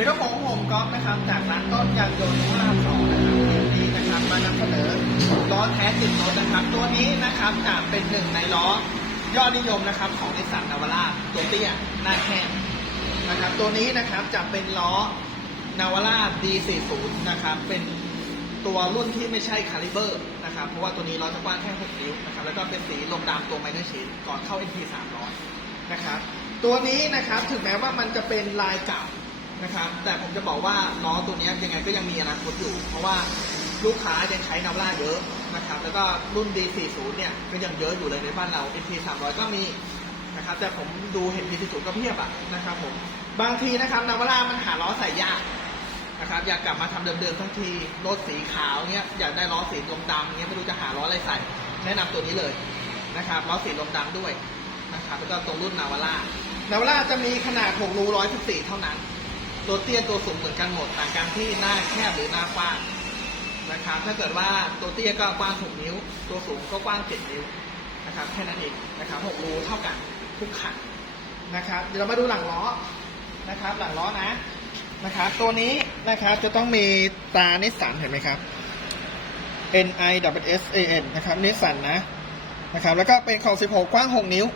รือก็ของผมก๊อฟนะครับ จากร้านต้นยางยนต์ภาคสองนะครับวันนี้นะครับมานำเสนอล้อแท้ติดรถนะครับ ตัวนี้นะครับจะเป็นหนึ่งในล้อยอดนิยมนะครับ ของนิสสันนาวาร่าตัวเตี้ยหน้าแคบนะครับ ตัวนี้นะครับจะเป็นล้อนาวาร่า D40 นะครับ เป็นตัวรุ่นที่ไม่ใช่คาลิเบอร์นะครับ เพราะว่าตัวนี้ล้อจะกว้างแค่6นิ้วนะครับ แล้วก็เป็นสีลมดำตัวไมเนอร์ชีก่อนเข้า NT 300 นะครับ ตัวนี้นะครับถึงแม้ว่ามันจะเป็นลายเก่า นะครับ แต่ผมจะบอกว่าล้อตัวนี้ยังไงก็ยังมีอนาคตอยู่ เพราะว่าลูกค้ายังใช้นาวล่าเยอะนะครับ แล้วก็รุ่น D40 เนี่ยก็ยังเยอะอยู่เลยในบ้านเรา NT 300 ก็มีนะครับ แต่ผมดูเห็น D40 ก็เพียบอะนะครับผม บางทีนะครับนาวล่ามันหาล้อใส่ยากนะครับอยากกลับมาทำเดิมๆทั้งทีรถสีขาวเนี้ยอยากได้ล้อสีลมดำเนี้ยไม่รู้จะหาล้ออะไรใส่ แนะนำตัวนี้เลยนะครับล้อสีลมดำด้วยนะครับแล้วก็ตรงรุ่นนาวล่านาวล่าจะมีขนาด6รู114 เท่านั้น ตัวเตี้ยตัวสูงเหมือนกันหมดต่างกันที่หน้าแคบหรือหน้ากว้างนะครับ ถ้าเกิดว่าตัวเตี้ยก็กว้าง 6 นิ้ว ตัวสูงก็กว้าง 7 นิ้วนะครับแค่นั้นเองนะครับ6รูเท่ากันทุกขันนะครับเดี๋ยวเรามาดูหลังล้อนะครับ หลังล้อนะนะครับตัวนี้นะครับจะต้องมีตานิสสันเห็นไหมครับ N I W S A N นะครับนิสสันนะนะครับแล้วก็เป็นของ16 กว้าง 6 นิ้ว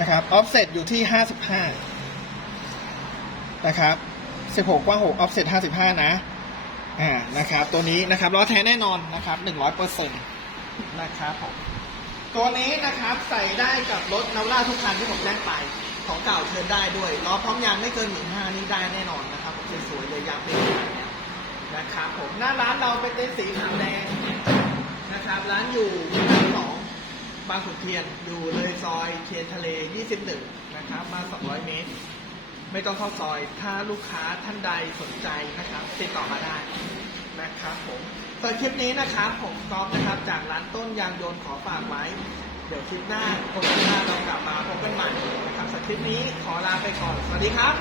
นะครับออฟเซตอยู่ที่ 55 นะครับ16กว้าง6 offset 55 นะอ่านะครับตัวนี้นะครับล้อแท้แน่นอนนะครับ100%นะครับผมตัวนี้นะครับใส่ได้กับรถนาวล่าทุกคันที่ผมแจ้งไปของเก่าเทิร์นได้ด้วยล้อพร้อมยางไม่เกินหมื่นห้านี่ได้แน่นอนนะครับผมสวยๆเลยยางเป็นนะครับผมหน้าร้านเราเป็นเต็นท์สีขาวแดงนะครับร้านอยู่ชั้นสองบางขุนเทียนอยู่เลยซอยเทียนทะเล 21 นะครับมา 200 เมตร ไม่ต้องเข้าซอย ถ้าลูกค้าท่านใดสนใจนะครับ ติดต่อมาได้นะครับผมสำหรับคลิปนี้นะครับผมกอฟนะครับ จากร้านต้นยางยนต์ขอฝากไว้ เดี๋ยวคลิปหน้าคนหน้าเรากลับมาพบกันใหม่นะครับสำหรับคลิปนี้ขอลาไปก่อน สวัสดีครับ